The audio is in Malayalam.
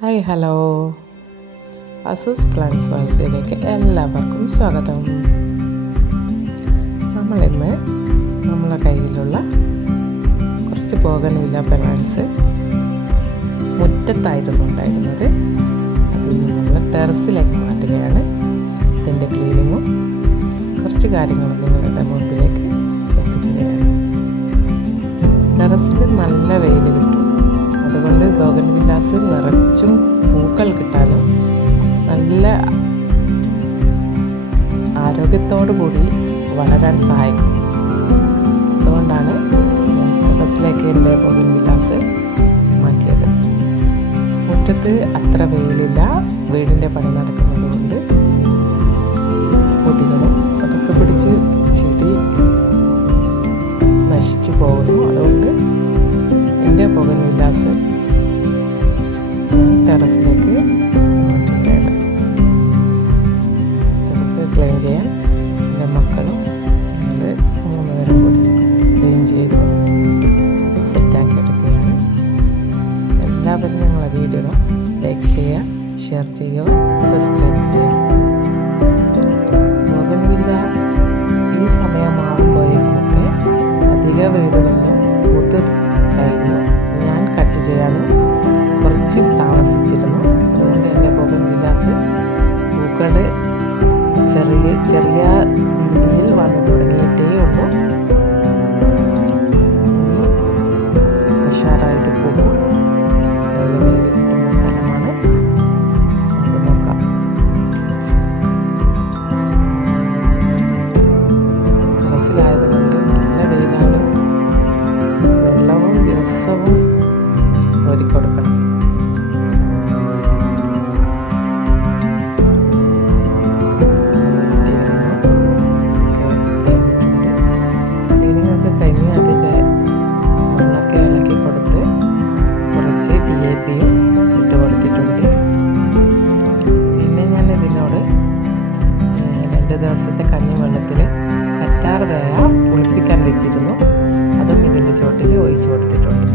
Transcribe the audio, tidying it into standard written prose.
ഹായ് ഹലോ, അസൂസ് പ്ലാന്റ്സ് വേൾഡിലേക്ക് എല്ലാവർക്കും സ്വാഗതം. നമ്മളിന്ന് നമ്മളെ കയ്യിലുള്ള കുറച്ച് ബോഗൺവില്ല പ്ലാന്റ്സ് മുറ്റത്തായിരുന്നു ഉണ്ടായിരുന്നത്. അതിൽ നിന്ന് നമ്മൾ ടെറസിലേക്ക് മാറ്റുകയാണ്. ഇതിൻ്റെ ക്ലീനിങ്ങും കുറച്ച് കാര്യങ്ങളും നിങ്ങളുടെ മുമ്പിലേക്ക് എത്തിക്കുകയാണ്. ടെറസിൽ നല്ല വെയിൽ കിട്ടും. അതുകൊണ്ട് ബോഗൺവില്ലാസ് നിറച്ചും പൂക്കൾ കിട്ടാനും നല്ല ആരോഗ്യത്തോടു കൂടി വളരാൻ സഹായിക്കും. അതുകൊണ്ടാണ് ഞാൻ ടെറസിലേക്ക് എൻ്റെ ബോഗൺവില്ലാസ് മാറ്റിയത്. മുറ്റത്ത് അത്ര വെയിലില്ല, വീടിൻ്റെ പണി നടക്കുന്നത് കൊണ്ട് പൊടികളും അതൊക്കെ പിടിച്ച് ചെടി നശിച്ചു പോകുന്നു. അതുകൊണ്ട് എൻ്റെ ബോഗൺവില്ലാസ് ടെറസിലേക്ക് മാറ്റുകയാണ്. ടെറസ് ക്ലീൻ ചെയ്യാൻ എൻ്റെ മക്കളും ഞങ്ങൾ 3 പേരും കൂടി ക്ലീൻ ചെയ്ത് സെറ്റാക്കി എടുക്കുകയാണ്. എല്ലാവരും ഞങ്ങളെ വീഡിയോ ലൈക്ക് ചെയ്യുക, ഷെയർ ചെയ്യുക, സബ്സ്ക്രൈബ് ചെയ്യുക. ബോഗൺവില്ല ഈ സമയമാകുമ്പോഴേക്കൊക്കെ അധിക വീടുകളിലും പൂത്ത് കഴിഞ്ഞു. ഞാൻ കട്ട് ചെയ്യാനും കുറച്ച് താമസിച്ചിരുന്നു. അതുകൊണ്ട് എൻ്റെ ബോഗൺവില്ലാസ് പൂക്കൾ ചെറിയ ചെറിയ രീതിയിൽ വന്നു തുടങ്ങിയിട്ടേ ഉള്ളൂ. ഇനി ഉഷാറായിട്ട് പോകും. നല്ല വെയിൽ കിട്ടുന്ന സ്ഥലമാണ്. നമുക്ക് നോക്കാം. ടെറസിലായതുകൊണ്ട് നല്ല വെയിലാണ്. വെള്ളവും ദിവസവും കൊടുക്കണം. ക്ലീനിങ്ങൊക്കെ കഴിഞ്ഞ് അതിൻ്റെ മണ്ണൊക്കെ ഇളക്കി കൊടുത്ത് കുറച്ച് DAPയും ഇട്ട് കൊടുത്തിട്ടുണ്ട്. പിന്നെ ഞാൻ ഇതിനോട് 2 ദിവസത്തെ കഞ്ഞിവെള്ളത്തിൽ കറ്റാർ വേയ പുളിപ്പിക്കാൻ വെച്ചിരുന്നു. അതും ഇതിൻ്റെ ചുവട്ടിൽ ഒഴിച്ചു കൊടുത്തിട്ടുണ്ട്.